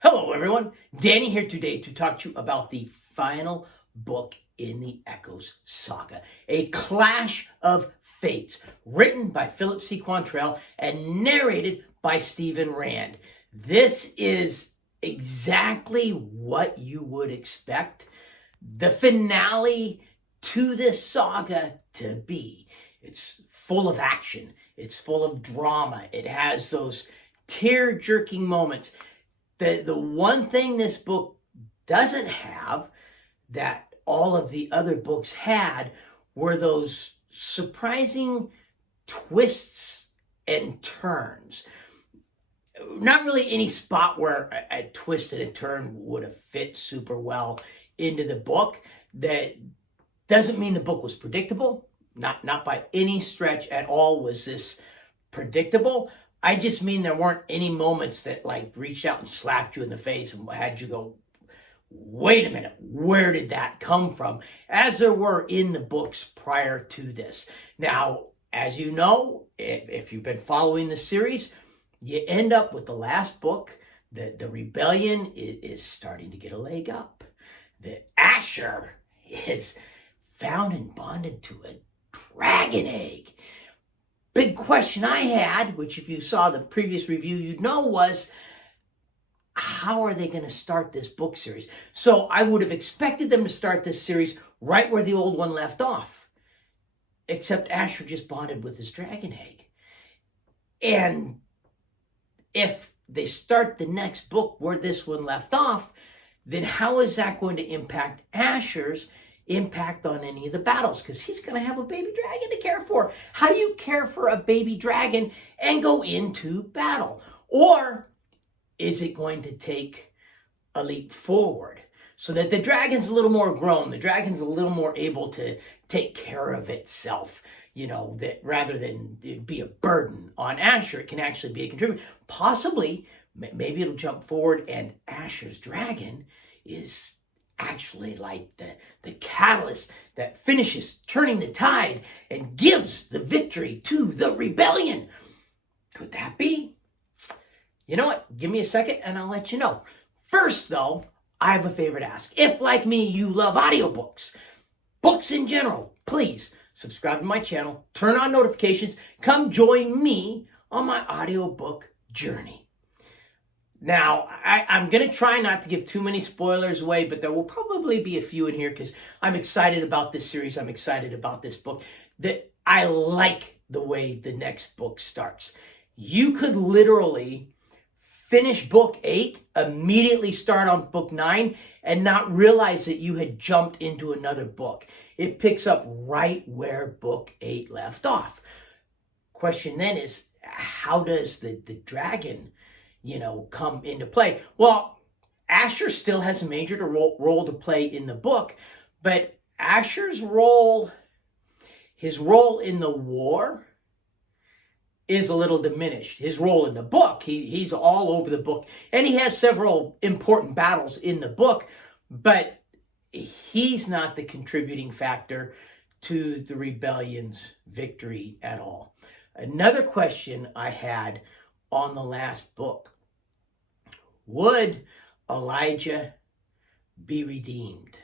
Hello everyone, Danny here today to talk to you about the final book in the Echoes saga, A Clash of Fates, written by Philip C. Quantrill and narrated by Stephen Rand. This is exactly what you would expect the finale to this saga to be. It's full of action, it's full of drama, it has those tear-jerking moments. The one thing this book doesn't have that all of the other books had were those surprising twists and turns. Not really any spot where a twist and a turn would have fit super well into the book. That doesn't mean the book was predictable. Not by any stretch at all was this predictable. I just mean there weren't any moments that like reached out and slapped you in the face and had you go, wait a minute, where did that come from? As there were in the books prior to this. Now, as you know, if you've been following the series, you end up with the last book. The rebellion is starting to get a leg up. The Asher is found and bonded to a dragon egg. Big question I had, which if you saw the previous review, you'd know was, how are they going to start this book series? So I would have expected them to start this series right where the old one left off. Except Asher just bonded with his dragon egg. And if they start the next book where this one left off, then how is that going to impact Asher's impact on any of the battles? Because he's going to have a baby dragon to care for. How do you care for a baby dragon and go into battle? Or is it going to take a leap forward so that the dragon's a little more grown, the dragon's a little more able to take care of itself, that rather than it be a burden on Asher, it can actually be a contributor. Possibly, maybe it'll jump forward and Asher's dragon is actually like the catalyst that finishes turning the tide and gives the victory to the rebellion. Could that be? You know what? Give me a second and I'll let you know. First, though, I have a favor to ask. If, like me, you love audiobooks, books in general, please subscribe to my channel, turn on notifications, come join me on my audiobook journey. Now, I'm going to try not to give too many spoilers away, but there will probably be a few in here because I'm excited about this series. I'm excited about this book. That I like the way the next book starts. You could literally finish book 8, immediately start on book 9, and not realize that you had jumped into another book. It picks up right where book 8 left off. Question then is, how does the dragon come into play? Well, Asher still has a major role to play in the book, but Asher's role, his role in the war is a little diminished. His role in the book, he's all over the book, and he has several important battles in the book, but he's not the contributing factor to the rebellion's victory at all. Another question I had on the last book: would Elijah be redeemed?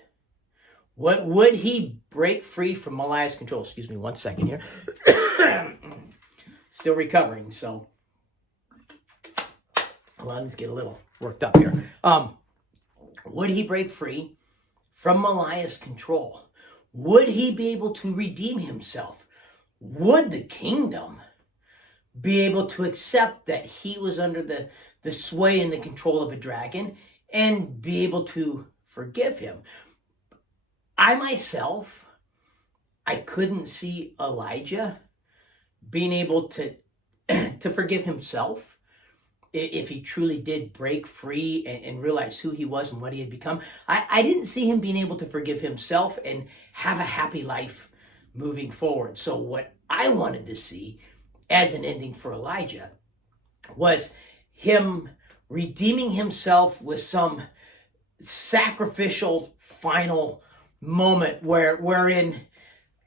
Would he break free from Maliah's control? Excuse me one second here. Still recovering, so lungs get a little worked up here. Would he break free from Maliah's control? Would he be able to redeem himself? Would the kingdom be able to accept that he was under the sway and the control of a dragon and be able to forgive him? I myself, I couldn't see Elijah being able to forgive himself if he truly did break free and realize who he was and what he had become. I didn't see him being able to forgive himself and have a happy life moving forward. So what I wanted to see as an ending for Elijah was him redeeming himself with some sacrificial final moment wherein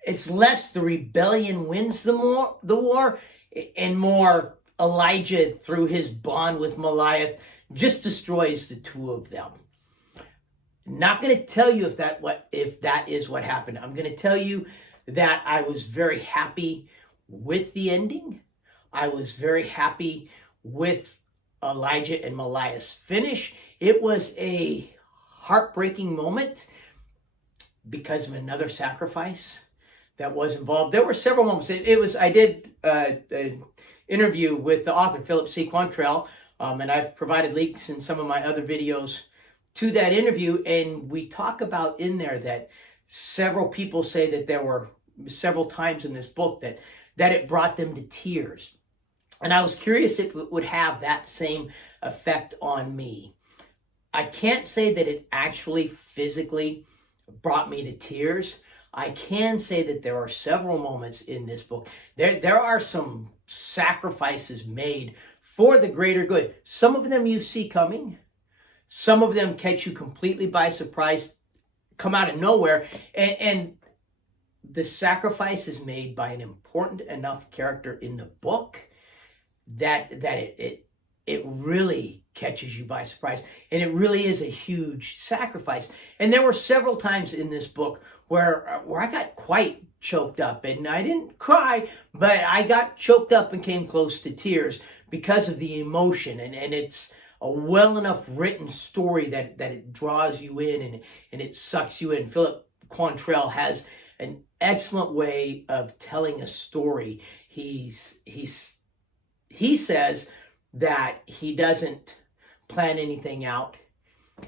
it's less the rebellion wins the war and more Elijah, through his bond with Maliah, just destroys the two of them. Not going to tell you if that is what happened. I'm going to tell you that I was very happy with the ending. I was very happy with Elijah and Maliah's finish. It was a heartbreaking moment because of another sacrifice that was involved. There were several moments. I did an interview with the author, Philip C. Quantrell, and I've provided links in some of my other videos to that interview, and we talk about in there that several people say that there were several times in this book that it brought them to tears. And I was curious if it would have that same effect on me. I can't say that it actually physically brought me to tears. I can say that there are several moments in this book. There are some sacrifices made for the greater good. Some of them you see coming. Some of them catch you completely by surprise, come out of nowhere. And the sacrifice is made by an important enough character in the book that it really catches you by surprise. And it really is a huge sacrifice. And there were several times in this book where I got quite choked up. And I didn't cry, but I got choked up and came close to tears because of the emotion. And it's a well enough written story that it draws you in and it sucks you in. Philip Quantrell has an excellent way of telling a story. He says that he doesn't plan anything out.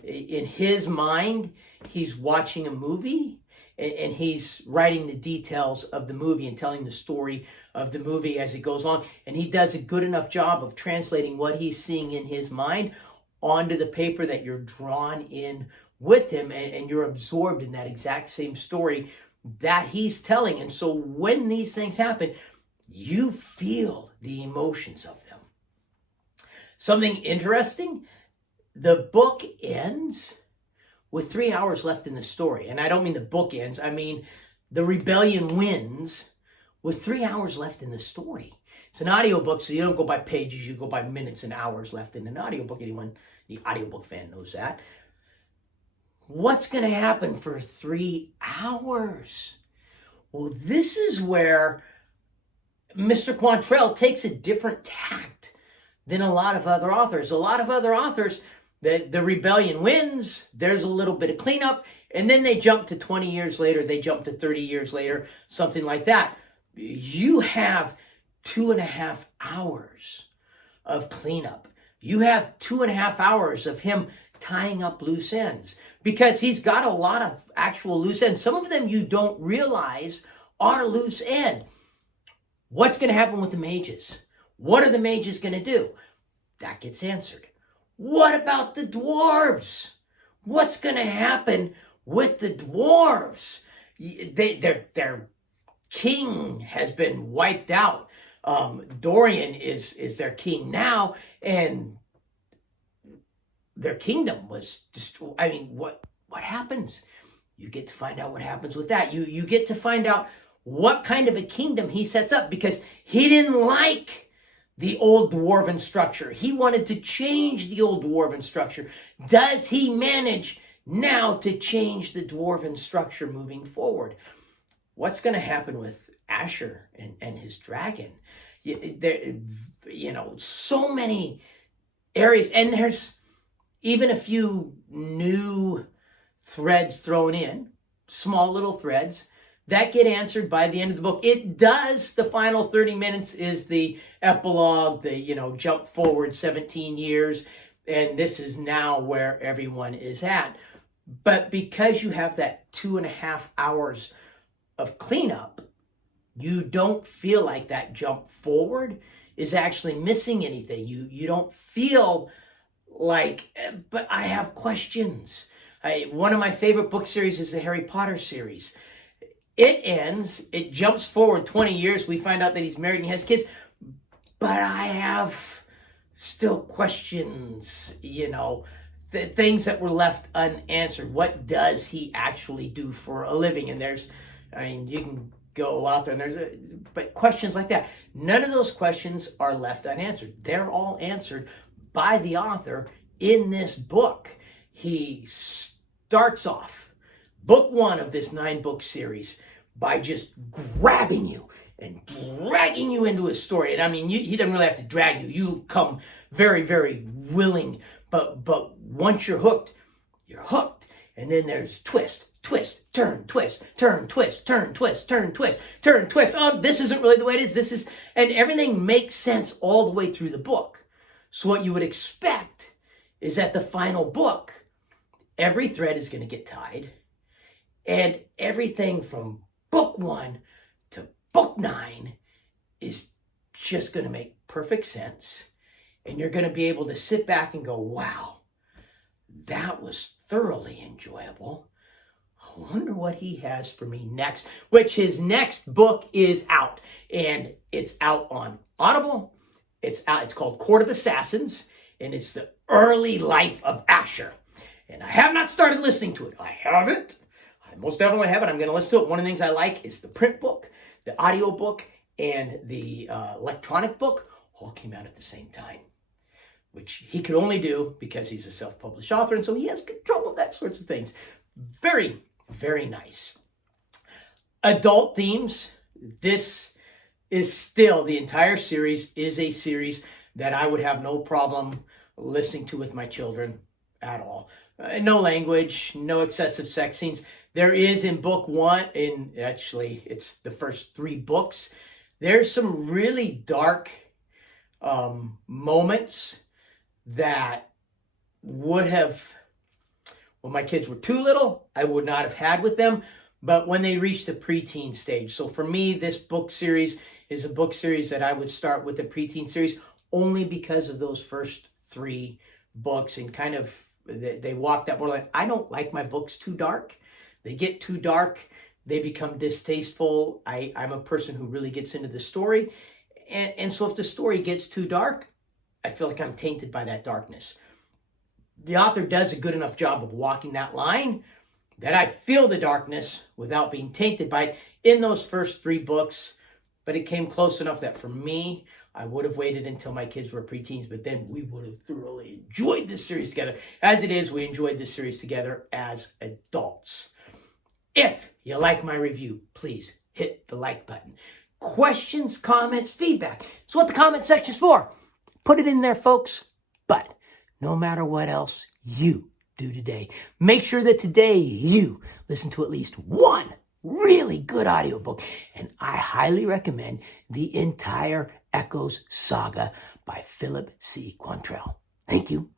In his mind, he's watching a movie and he's writing the details of the movie and telling the story of the movie as it goes on. And he does a good enough job of translating what he's seeing in his mind onto the paper that you're drawn in with him and you're absorbed in that exact same story that he's telling. And so when these things happen, you feel the emotions of them. Something interesting, the book ends with 3 hours left in the story. And I don't mean the book ends, I mean the rebellion wins with 3 hours left in the story. It's an audiobook, so you don't go by pages, you go by minutes and hours left in an audiobook. Anyone, the audiobook fan knows that. What's going to happen for 3 hours? Well, this is where Mr. Quantrell takes a different tact than a lot of other authors. A lot of other authors, the rebellion wins, there's a little bit of cleanup, and then they jump to 20 years later, they jump to 30 years later, something like that. You have 2.5 hours of cleanup. You have 2.5 hours of him tying up loose ends because he's got a lot of actual loose ends. Some of them you don't realize are loose end. What's going to happen with the mages? What are the mages going to do? That gets answered. What about the dwarves? What's going to happen with the dwarves? Their king has been wiped out. Dorian is their king now, and their kingdom was destroyed. I mean, what happens? You get to find out what happens with that. You get to find out what kind of a kingdom he sets up because he didn't like the old dwarven structure. He wanted to change the old dwarven structure. Does he manage now to change the dwarven structure moving forward? What's going to happen with Asher and his dragon? So many areas, and there's even a few new threads thrown in, small little threads that get answered by the end of the book. It does. The final 30 minutes is the epilogue, the jump forward 17 years, and this is now where everyone is at. But because you have that 2.5 hours of cleanup, you don't feel like that jump forward is actually missing anything. You don't feel like, but I have questions. One of my favorite book series is the Harry Potter series. It ends, it jumps forward 20 years. We find out that he's married and he has kids. But I have still questions, the things that were left unanswered. What does he actually do for a living? And you can go out there and but questions like that. None of those questions are left unanswered. They're all answered by the author in this book, he starts off book 1 of this 9-book series by just grabbing you and dragging you into his story. And I mean, he doesn't really have to drag you. You come very, very willing. But once you're hooked, you're hooked. And then there's twist, twist, turn, twist, turn, twist, turn, twist, turn, twist, turn, twist. Oh, this isn't really the way it is. And everything makes sense all the way through the book. So what you would expect is that the final book, every thread is going to get tied. And everything from book 1 to book 9 is just going to make perfect sense. And you're going to be able to sit back and go, wow, that was thoroughly enjoyable. I wonder what he has for me next, which his next book is out. And it's out on Audible. It's called Court of Assassins, and it's the early life of Asher. And I have not started listening to it. I have it. I most definitely have it. I'm going to listen to it. One of the things I like is the print book, the audiobook, and the electronic book all came out at the same time, which he could only do because he's a self-published author, and so he has control of that sorts of things. Very, very nice. Adult themes. This is still, the entire series is a series that I would have no problem listening to with my children at all. No language, no excessive sex scenes. There is in book 1, actually it's the first 3 books, there's some really dark moments that would have, when my kids were too little, I would not have had with them, but when they reached the preteen stage. So for me, this book series is a book series that I would start with the preteen series only because of those first 3 books, and kind of they walked that borderline. I don't like my books too dark. They get too dark, they become distasteful. I'm a person who really gets into the story, and so if the story gets too dark, I feel like I'm tainted by that darkness. The author does a good enough job of walking that line that I feel the darkness without being tainted by it in those first 3 books. But it came close enough that for me, I would have waited until my kids were preteens, but then we would have thoroughly enjoyed this series together. As it is, we enjoyed this series together as adults. If you like my review, please hit the like button. Questions, comments, feedback. It's what the comment section's for. Put it in there, folks. But no matter what else you do today, make sure that today you listen to at least one really good audiobook. And I highly recommend the entire Echoes Saga by Philip C. Quantrell. Thank you.